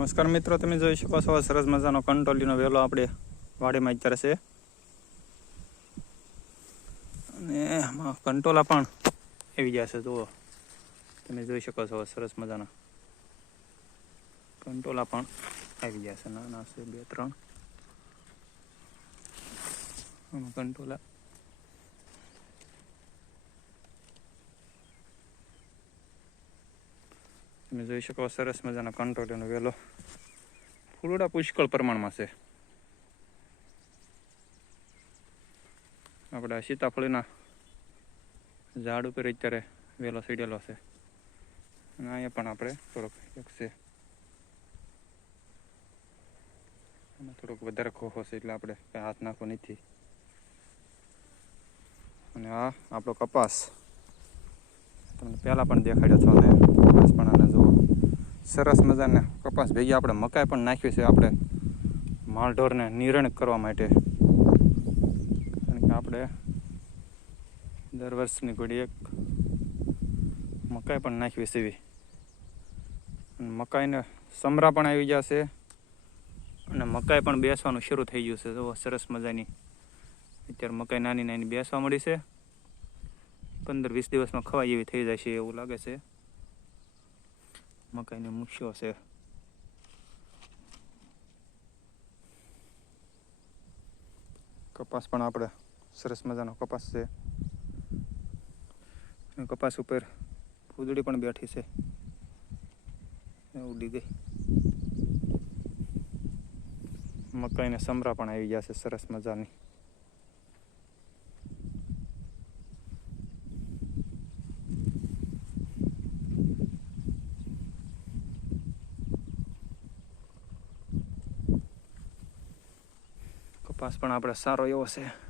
નમસ્કાર મિત્રો, તમે જોઈ શકો છો સરસ મજાનો કંટોલીનો વેલો આપણે વાડીમાં અત્યારે છે. અને આમાં કંટોલા પણ આવી ગયા છે, જુઓ. તમે જોઈ શકો છો સરસ મજાના કંટોલા પણ આવી ગયા છે, નાના છે, બે, ત્રણ. કંટોલા તમે જોઈ શકો સરસ મજાના કંટોલીનો વેલો. ફૂલોડા પુષ્કળ પ્રમાણમાં છે. આપણા સીતાફળીના ઝાડ ઉપર અત્યારે વેલો સીડેલો છે. અને અહીંયા પણ આપણે થોડોક એક છે. થોડોક વધારે ખોખો છે એટલે આપણે હાથ નાખવો નથી. અને આ આપણો કપાસ. તમને પહેલાં પણ દેખાડ્યો છો અને કપાસ પણ આને જુઓ. સરસ મજાને કપાસ ભેગી આપણે મકાઈ પણ નાખ્યું છે આપણે માલઢોરને નિરણ કરવા માટે. કારણ કે આપણે દર વર્ષની ઘડી એક મકાઈ પણ નાખવી સીવી મકાઈને સમરા પણ આવી ગયા છે. અને મકાઈ પણ બેસવાનું શરૂ થઈ ગયું છે. જુઓ, સરસ મજાની. અત્યારે મકાઈ નાની નાની બેસવા મળી છે. પંદર વીસ દિવસમાં ખવાય એવી થઈ છે એવું લાગે છે. મકાઈને મૂક્યો છે. કપાસ પણ આપણે સરસ મજાનો કપાસ છે. કપાસ ઉપર ફૂદડી પણ બેઠી છે. ઉડી ગઈ. મકાઈને સમરા પણ આવી ગયા છે સરસ મજાની. કપાસ પણ આપણે સારો એવો છે